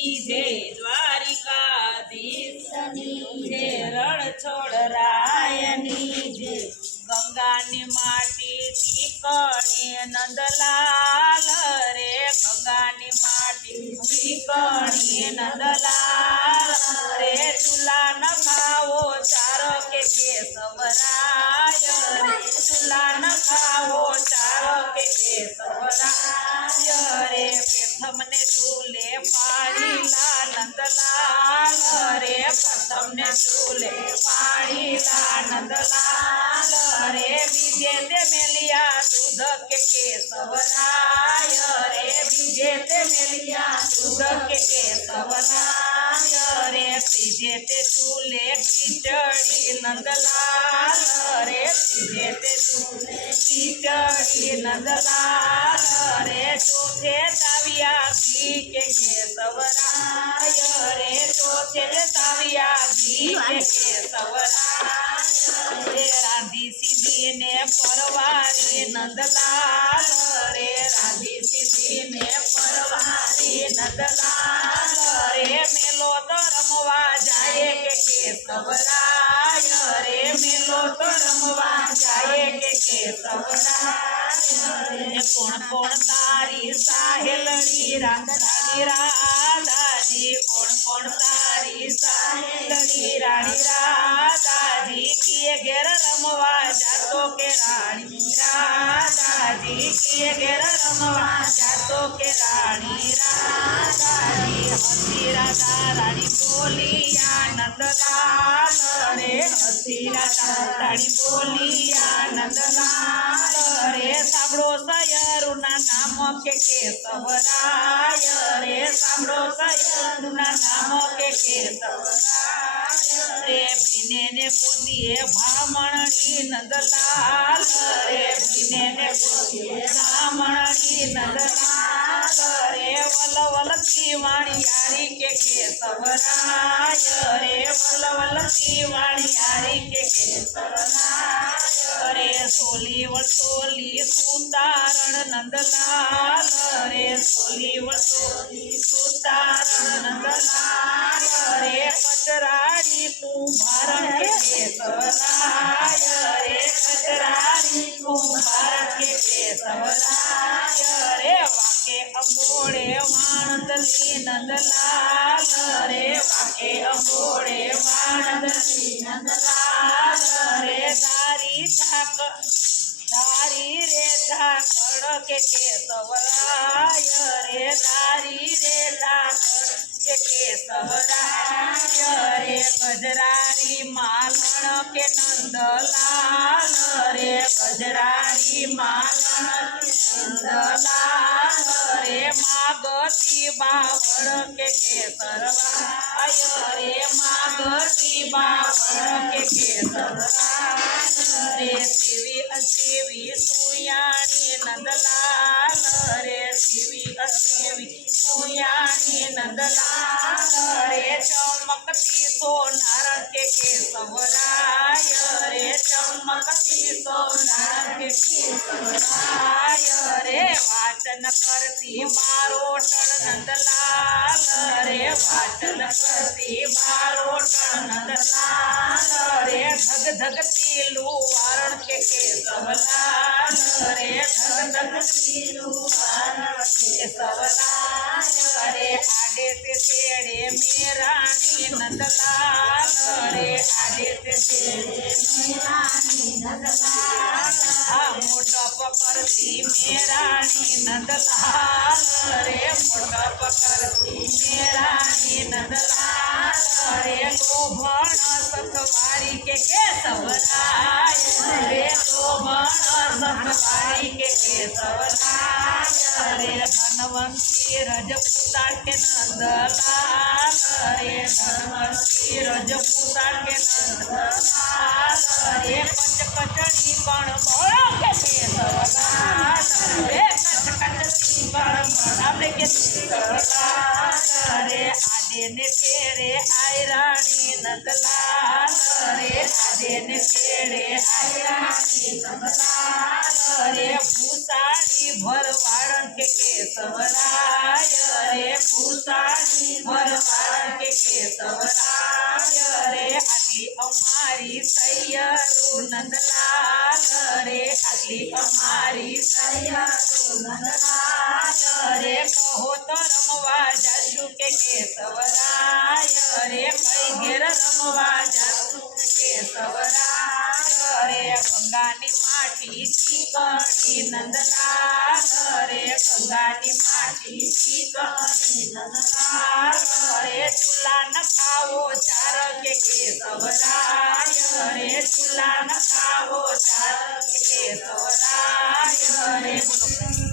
जय द्वारिकाधीशनी जय रणछोड़रायनी जय गंगानी माटी थी कणी नंदलाल रे गंगानी माटी थी कणी नंदलाल रे चूल्हा न खाओ चारो के केशवराय रे चूल्हा न खाओ चारो के केशवराय रे प्रथम ने चूल्हे पाड़ीला नंदलाल रे प्रथम ने चूल्हे पाड़ीला नंदलाल रे बीजे ते मेलिया दूध के केशवराय रे बीजे ते मेलिया दूध के केशवराय रे तीजे ते चूल्हे खिचड़ी नंदलाल रे तीजे ते चूल्हे खिचड़ी नंदलाल रे चौथे ताविया घी के केशवराय रे चौथे ताविया घी के केशवराय रे राधी सीधी ने परवारी नंदलाल रे राधी सीधी ने परवारी नंदलाल रे मेलो तो रमवा जाए के केशवराय रे मेलो तो रमवा जाए के केशवराय रे कोण कोण तारी साहेलड़ी रानी राधाजी कोण कोण तारी साहेलड़ी रानी राधाजी किए घेर रमवा जातो के रानी राधाजी किए घेर रमवा जातो के रानी राधाजी हसी राधा रानी बोलिया नंदलाल रे हसी राधा रानी बोलिया नंदलाल रे साबड़ो सयरुना नाम के केशवराय रे साबड़ो सयरुना नाम के केशवराय रे बिने ने पोतिए भामणी नंदलाल रे बिने ने पोतिए भामणी नंदलाल रे वल वल की वाणी यारी के केशवराय रे वल वल की वाणी यारी के केशवराय रे सोली वसोली सुतारण नंदलाल रे सोली वसोली सुतारण नंदलाल रे कचराड़ी कुंभार के केशवराय रे कचराड़ी कुंभार के केशवराय रे वाके अंबोड़े वाणंदली नंदलाल रे वाके अंबोड़े वाणंदली नंदलाल रे धारी रे झाकड़ के केशवराय रे धारी रे झाकड़ के केशवराय रे गजरारी मालन के नंदलाल रे गजरारी मालन के नंदलाल रे मागती बावड़ के केशवराय रे मागती बावड़ के केशवराय रे शिवी अशिवी सुयाणी नंदलाल रे शिवी अशिवी सुयाणी नंदलाल रे चमकती सोनार के केशवराय रे चमकती सोनार के केशवराय रे वाचन करती बारोटण नंदलाल रे वाचन करती बारोटण नंदलाल रे धग धगती लुवारण के केशवलाल रे धग धगती लुवारण के केशवलाल रे आडे से तेड़े मेरानी नंदलाल रे आडे से तेड़े मेरानी नंदलाल मोटा पकड़ती मेरानी नंदलाल रे मोटा पकड़ती मेरानी नंदलाल रे लोभण सतवारी के केशवराय रे लोभण सतवारी के केशवराय रे धनवंती रजपूता के नंदलाल रे धनवंती रजपूता के नंदलाल रे कचकचड़ी पण बड़ो के केशवलाल रे कचकचड़ी पण बड़ा के केशवलाल रे आदे ने तेरे आई रानी नंदलाल रे आदे ने तेरे आई रानी नंदलाल रे भूसाड़ी भरवाड़न के केशवराय रे भूसाड़ी ભરવાડ કે કેશવરાય રે આટલી અમારી સૈયરો નંદલાલ રે આટલી અમારી સૈયરો નંદલાલ રે કહો તો રમવા જાશું કે કેશવરાય રે કઈ ઘેર રમવા જાશું કે કેશવરાય રે ગંગાની માટી ચીકણી નંદલાલ રે ગંગાની માટી ચીકણી નંદલાલ રે ચૂલા ન ખાવો ચાર કે કેશવરાય રે ચૂલા ન ખાવો ચાર કે કેશવરાય રે બોલો